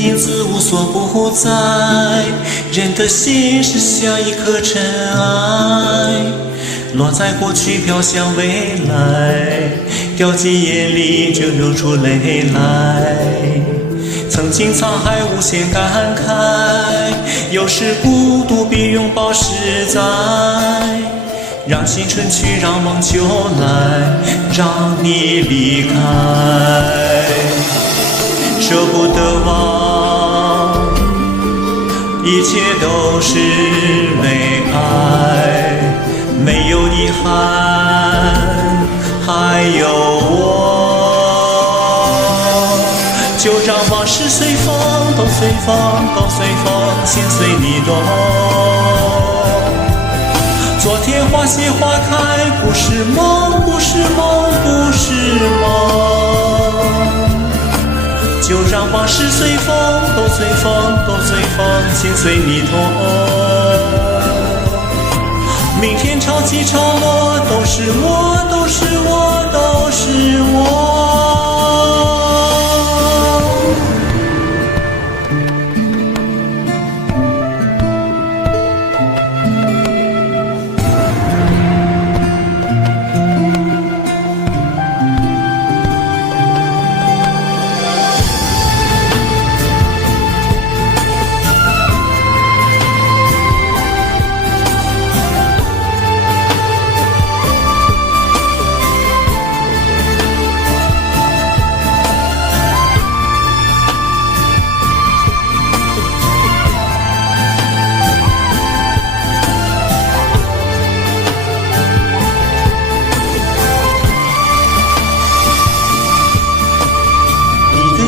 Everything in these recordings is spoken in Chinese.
影子无所不在，人的心是像一颗尘埃，落在过去飘向未来，掉进眼里就流出泪来。曾经沧海无限感慨，有时孤独比拥抱实在。让青春去，让梦就来，让你离开。舍不得忘，一切都是为爱，没有遗憾，还有我。就让往事随风，都随风，都随风，心随你动。昨天花谢花开，不是梦，不是梦，不是梦。就让往事随风，都随风，都随风，心随你动。明天潮起潮落，都是我，都是我，都是我。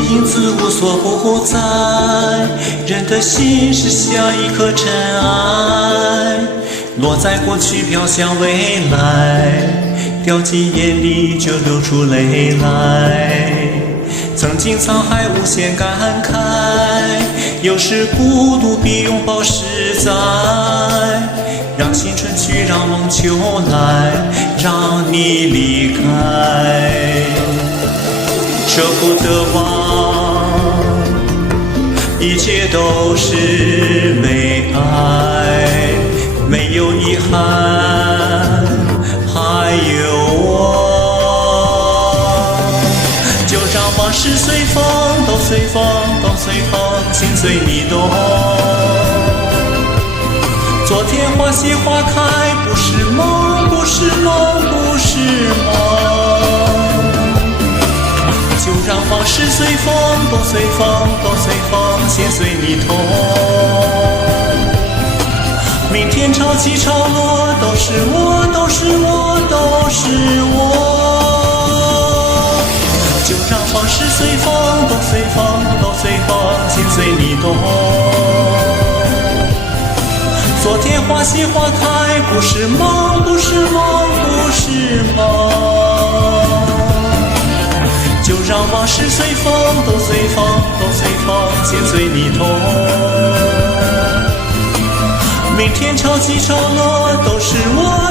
影子无所不在，人的心是像一颗尘埃，落在过去飘向未来，掉进眼里就流出泪来。曾经沧海无限感慨，有时孤独比拥抱实在。让青春去，让梦就来，让你离开。舍不得忘，一切都是为爱，没有遗憾，还有我。就让往事随风，都随风，都随风，心随你动。昨天花谢花开，不是梦，不是梦，不是梦。就让往事随风，都随风，都随风，心随你动。明天潮起潮落，都是我，都是我，都是我。就让往事随风，都随风，都随风，心随你动。昨天花谢花开，不是梦，不是梦，不是梦。就让往事随风，都随风，都随风，心随你动。明天潮起潮落，都是我。